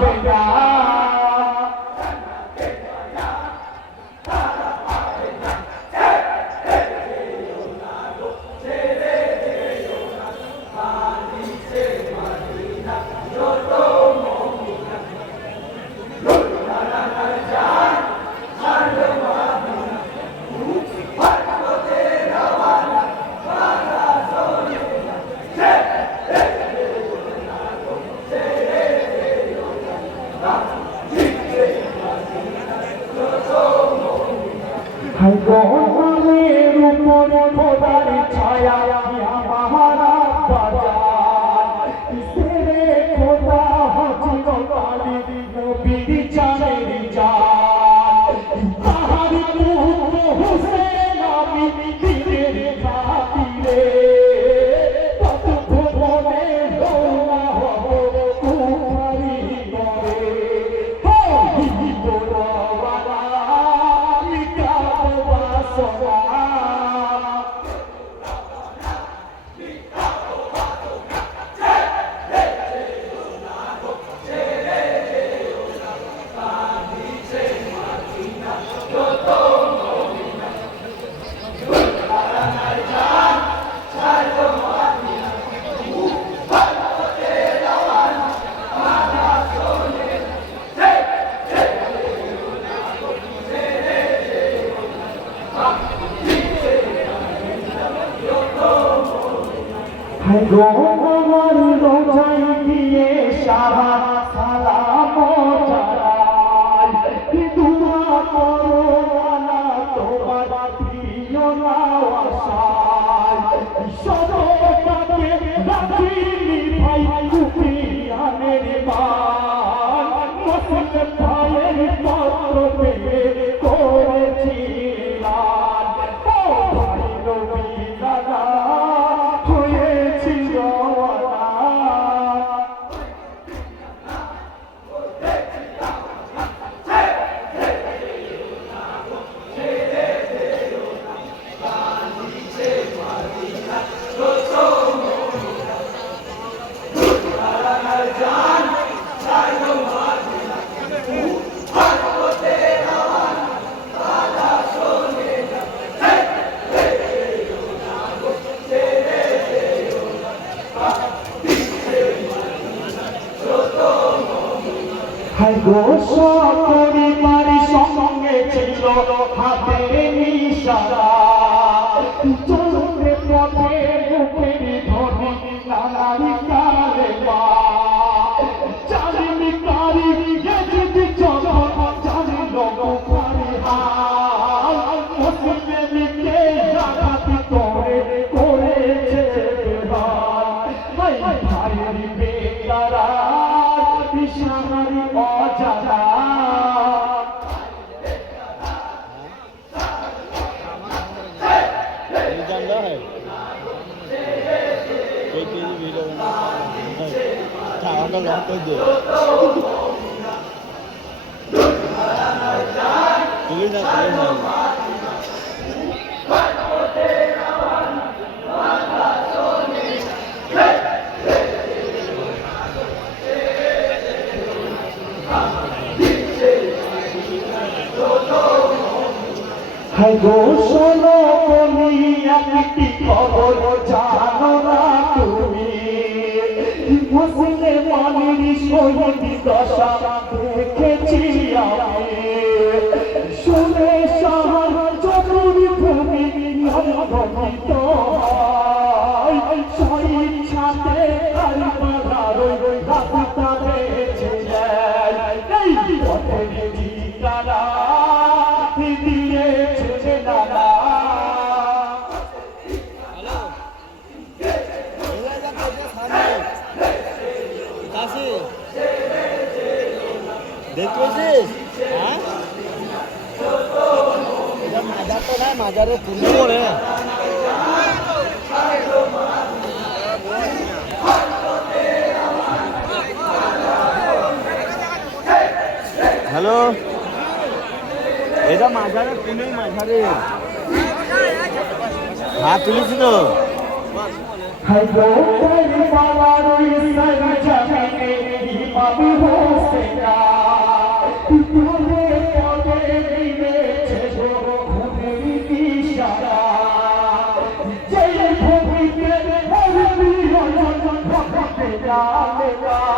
পাবে না গহনের উপরে খোদার ছায়া মহারা বাজার ইসরে খোদা হজির কালি নবীর জানের জান তাহার পুত্র হোসেন আমি দিনের খাতিরে কত ভুবনে দৌড়া হব কুমারী করে আমার রোজাই দিয়ে সারা সালাম জানাই দুয়া করো না তোমার প্রিয় আশায় সদকাকে রাখিনি ভাই কুপিয়ানের মান মুসলিম ভাইয়ের পত্র পেয়ে করেছিলাম ও ভাই নবী দাদা পরিবার সঙ্গে ছিল হাতের নিশানা চলতে পথে মুখের ধরি নানারি কালে জানি কারি যদি চল জানিল মুখারি হাল মুসলিমকে ডাকাতি করে করেছে ভাই ভাইয়ের বেকারা বিশানারি অজানা শোনো বলি একটি খবর জানো না তুমি মুসলমানের শহীদ দশা দেখেছি আমি শুনে শহর চতুর ভূমি নন্দিত শহীদ সাথে কারবালার রাস্তা পেয়েছিলেন এই পথের ঠিকানা দিয়েছে দাদা দেখছিস হ্যাঁ মাজার তো না মাজারে পুণ্য করে হ্যালো এটা মাঝারে পুনে মাঝারে হাত তুলেছি তো হাই গো পাওয়ার ইসলাম জানে ইমাম হোসেন লাল